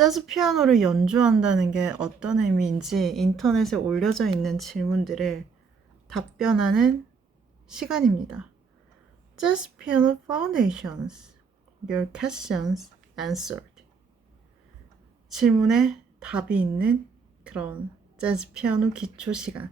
재즈 피아노를 연주한다는 게 어떤 의미인지 인터넷에 올려져 있는 질문들을 답변하는 시간입니다. Jazz Piano Foundations. Your questions answered. 질문에 답이 있는 그런 재즈 피아노 기초 시간.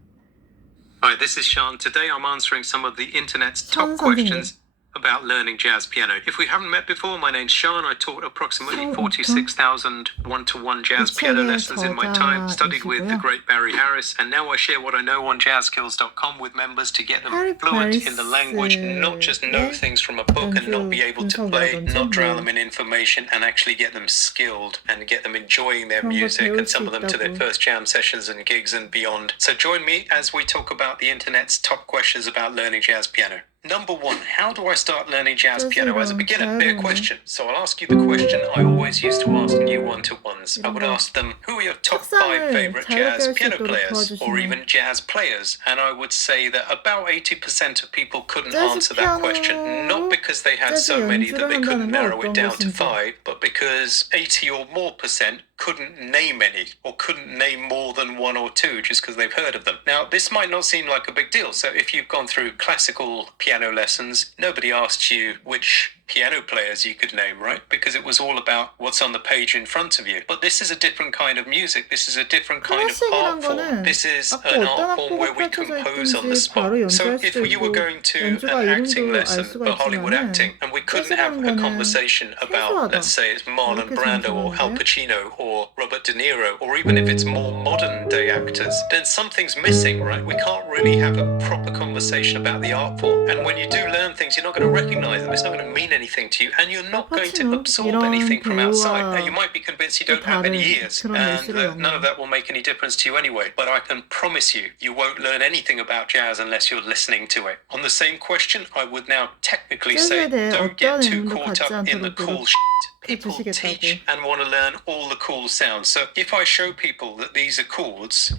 Hi, this is Sean. Today I'm answering some of the internet's Sean top questions about learning jazz piano. If we haven't met before, my name's Sean. I taught approximately 46,000 one-to-one jazz piano lessons in my time, studied with the great Barry Harris, and now I share what I know on jazzskills.com with members to get them fluent in the language, not just know things from a book and not be able to play, not drown them in information, and actually get them skilled and get them enjoying their music and some of them to their first jam sessions and gigs and beyond. So join me as we talk about the internet's top questions about learning jazz piano. Number one, how do I start learning jazz piano as a beginner? Fair question. So I'll ask you the question I always used to ask new one-to-ones. I would ask them, who are your top 5 favorite jazz piano players or even jazz players? And I would say that about 80% of people couldn't answer that question, not because they had so many that they couldn't narrow it down to 5, but because 80 or more percent couldn't name any or couldn't name more than 1 or 2 just because they've heard of them. Now, this might not seem like a big deal. So if you've gone through classical piano lessons, nobody asked you which piano players you could name, right? Because it was all about what's on the page in front of you. But this is a different kind of music. This is a different kind of art form. This is an art form where we compose on the spot. So if you were going to an acting lesson for Hollywood acting and we couldn't have a conversation about, let's say it's Marlon Brando or Al Pacino or Robert De Niro, or even if it's more modern day actors, then something's missing, right? We can't really have a proper conversation about the art form. And when you do learn things, you're not going to recognize them. It's not going to mean anything to you, and you're not going to absorb anything from outside. Now, you might be convinced you don't have any ears, and none of that will make any difference to you anyway. But I can promise you, you won't learn anything about jazz unless you're listening to it. On the same question, I would now technically say, don't get too caught up in the cool shit. People teach and want to learn all the cool sounds. So if I show people that these are chords,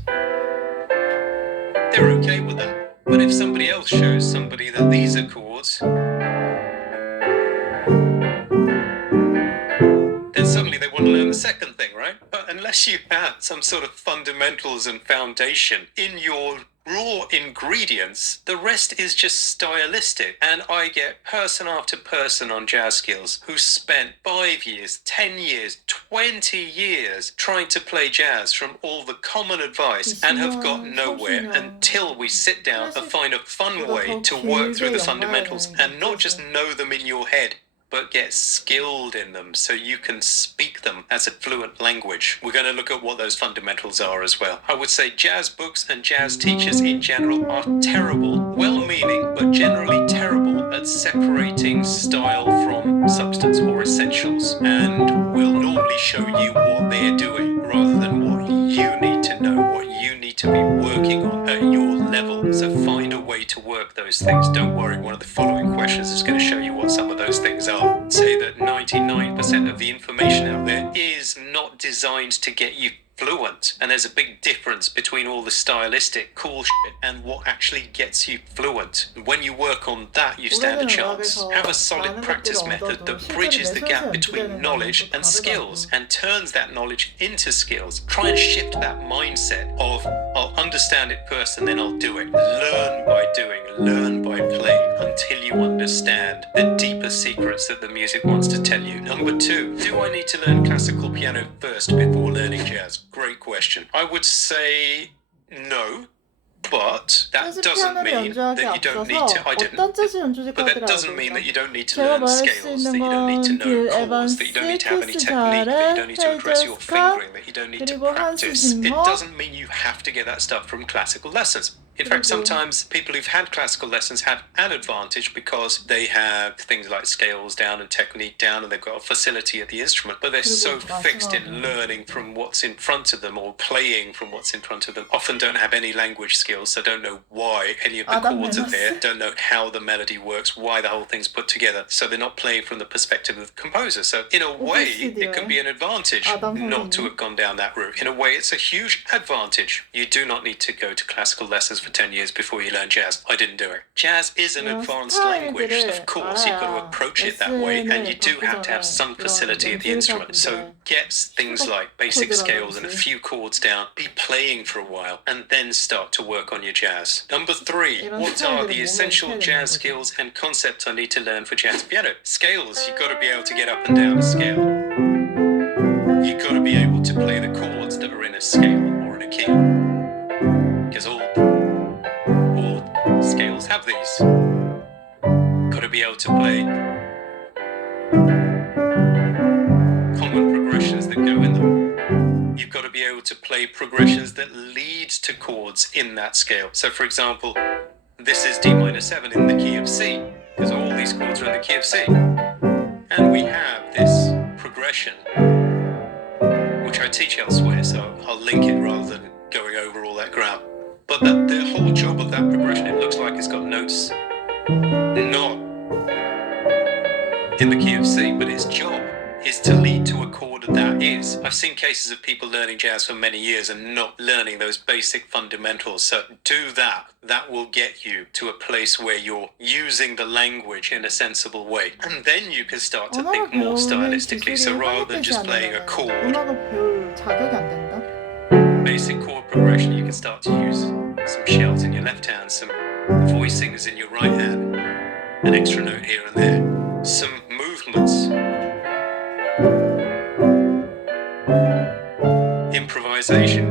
they're okay with that. But if somebody else shows somebody that these are chords, then suddenly they want to learn the second thing, right? But unless you have some sort of fundamentals and foundation in your raw ingredients, the rest is just stylistic. And I get person after person on Jazz Skills who spent 5 years, 10 years, 20 years trying to play jazz from all the common advice and have got nowhere until we sit down and find a fun way to work through the fundamentals and not just know them in your head, but get skilled in them so you can speak them as a fluent language. We're going to look at what those fundamentals are as well. I would say jazz books and jazz teachers in general are terrible, well-meaning, but generally terrible at separating style from substance or essentials, and will normally show you what they're doing rather than what you need to know, what you need to be working on at your level. So find a way to work those things. Don't worry, one of the following questions is going to show you what some of those things are. Say that 99% of the information out there is not designed to get you fluent, and there's a big difference between all the stylistic cool shit and what actually gets you fluent. When you work on that, you stand a chance. Have a solid practice method that bridges the gap between knowledge and skills and turns that knowledge into skills. Try and shift that mindset of, I'll understand it first and then I'll do it. Learn by doing, learn by playing until you understand the deeper secrets that the music wants to tell you. Number 2, do I need to learn classical piano first before learning jazz? Great question. I would say no, but that doesn't mean that you don't need to. I didn't. But that doesn't mean that you don't need to learn scales, that you don't need to know chords, that you don't need to have any technique, that you don't need to address your fingering, that you don't need to practice. It doesn't mean you have to get that stuff from classical lessons. In fact, sometimes people who've had classical lessons have an advantage because they have things like scales down and technique down and they've got a facility at the instrument, but they're so fixed in learning from what's in front of them or playing from what's in front of them, often don't have any language skills, so don't know why any of the chords are there, don't know how the melody works, why the whole thing's put together, so they're not playing from the perspective of the composer. So in a way, it can be an advantage not to have gone down that route. In a way, it's a huge advantage. You do not need to go to classical lessons for for 10 years before you learn jazz. I didn't do it. Jazz is an 이런 advanced language. Of 스타일들을 course, you've got to 알아야 approach it that way, and you do have to have 레슨을 some 받기 전에 facility 이런 of the instrument. So 연주자분들의 get things like basic scales and a 코드라든지 few chords down, be playing for a while, and then start to work on your jazz. Number 3, 이런 what are the 스타일들을 몸에 essential 익혀야 jazz 된다는 skills and concepts I need to learn for jazz piano? Scales, you've got to be able to get up and down a scale. You've got to be able to play the chords that are in a scale or in a key. Because all scales have these. Got to be able to play common progressions that go in them. You've got to be able to play progressions that lead to chords in that scale. So for example, this is D minor 7 in the key of C, because all these chords are in the key of C. And we have this progression, which I teach elsewhere, so I'll link it rather than going over all that ground. But the whole job of that progression, it looks like it's got notes not in the key of C, but its job is to lead to a chord that is. I've seen cases of people learning jazz for many years and not learning those basic fundamentals. So do that. That will get you to a place where you're using the language in a sensible way. And then you can start to 언어를 think more 배우는 stylistically. So 기술이 rather than 확립되지 just playing a 않으면 chord, 음악을 배울 자격이 안 된다? basic chord progression, you can start to use some shells in your left hand, some voicings in your right hand, an extra note here and there, some movements, improvisation,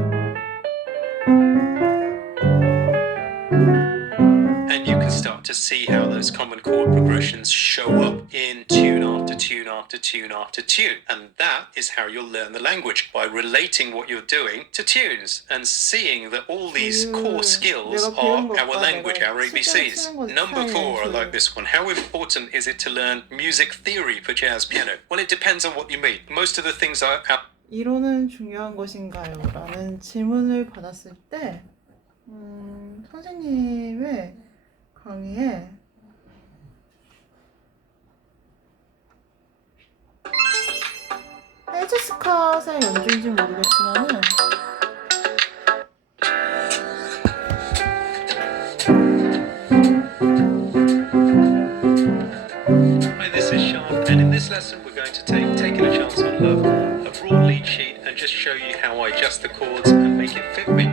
and you can start to see how those common chord progressions show up in tune after tune after tune after tune. And that is how you'll learn the language, by relating what you're doing to tunes and seeing that all these core skills are our language, our ABCs. Number 4, I like this one. How important is it to learn music theory for jazz piano? Well, it depends on what you mean. Most of the things are 이론은 중요한 것인가요? 라는 질문을 받았을 때 선생님의 강의에 헤즈스캇의 연주인지 모르겠지만은 Hi, this is Sean, and in this lesson we're going to take Taking a Chance on Love, a raw lead sheet, and just show you how I adjust the chords and make it fit me.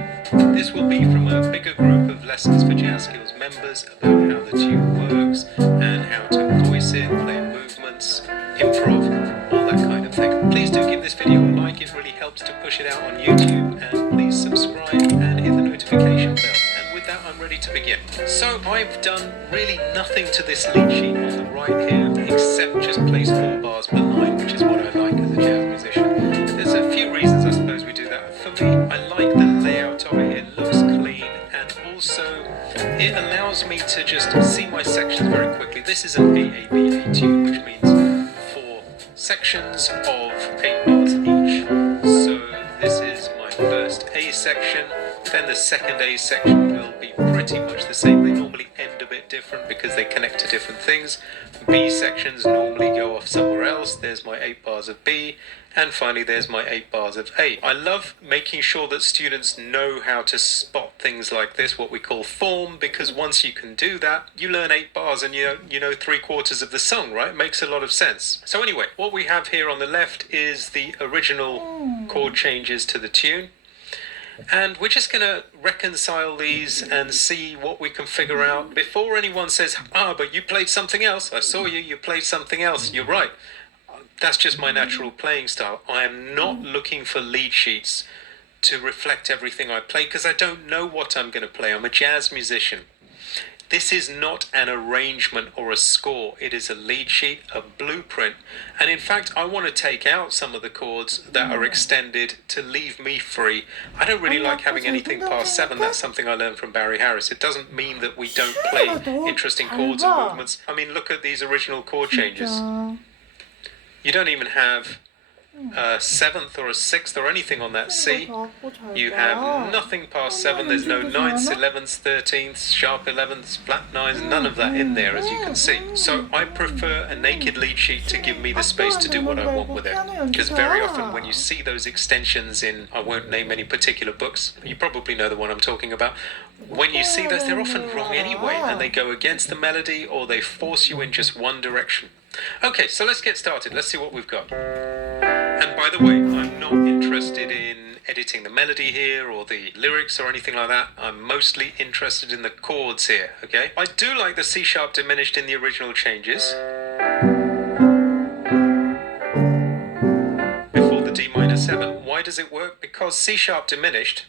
This will be from a bigger group of Lessons for Jazz Skills members about how the tune works and how to voice it, play movements, improv, all that kind of thing. Please do give this video a like, it really helps to push it out on YouTube, and please subscribe and hit the notification bell. And with that, I'm ready to begin. So I've done really nothing to this lead sheet on the right here, except just place 4 bars per line, which is what I like as a jazz musician. There's a few reasons I suppose we do that. For me, I like the layout of it. It looks clean, and also it allows me to just see my sections very quickly. This is an AABA tune, which means 4 sections of 8 bars each. So this is my first A section, then the second A section will be pretty much the same. They normally end a bit different because they connect to different things. B sections normally go off somewhere else. There's my 8 bars of B, and finally there's my 8 bars of A. I love making sure that students know how to spot things like this, what we call form, because once you can do that, you learn 8 bars and you know 3/4 of the song, right? It makes a lot of sense. So anyway, what we have here on the left is the original chord changes to the tune. And we're just going to reconcile these and see what we can figure out before anyone says, but you played something else. I saw you played something else. You're right. That's just my natural playing style. I am not looking for lead sheets to reflect everything I play because I don't know what I'm going to play. I'm a jazz musician. This is not an arrangement or a score. It is a lead sheet, a blueprint. And in fact, I want to take out some of the chords that are extended to leave me free. I don't really like having anything past 7. That's something I learned from Barry Harris. It doesn't mean that we don't play interesting chords and movements. I mean, look at these original chord changes. You don't even have a 7th or a 6th or anything on that C. You have nothing past 7. There's no 9ths, 11ths, 13ths, sharp 11ths, flat 9s, none of that in there, as you can see. So I prefer a naked lead sheet to give me the space to do what I want with it. Because very often when you see those extensions in, I won't name any particular books, you probably know the one I'm talking about, when you see those, they're often wrong anyway, and they go against the melody or they force you in just one direction. Okay, so let's get started. Let's see what we've got. And by the way, I'm not interested in editing the melody here or the lyrics or anything like that. I'm mostly interested in the chords here, okay? I do like the C sharp diminished in the original changes. Before the D minor 7. Why does it work? Because C sharp diminished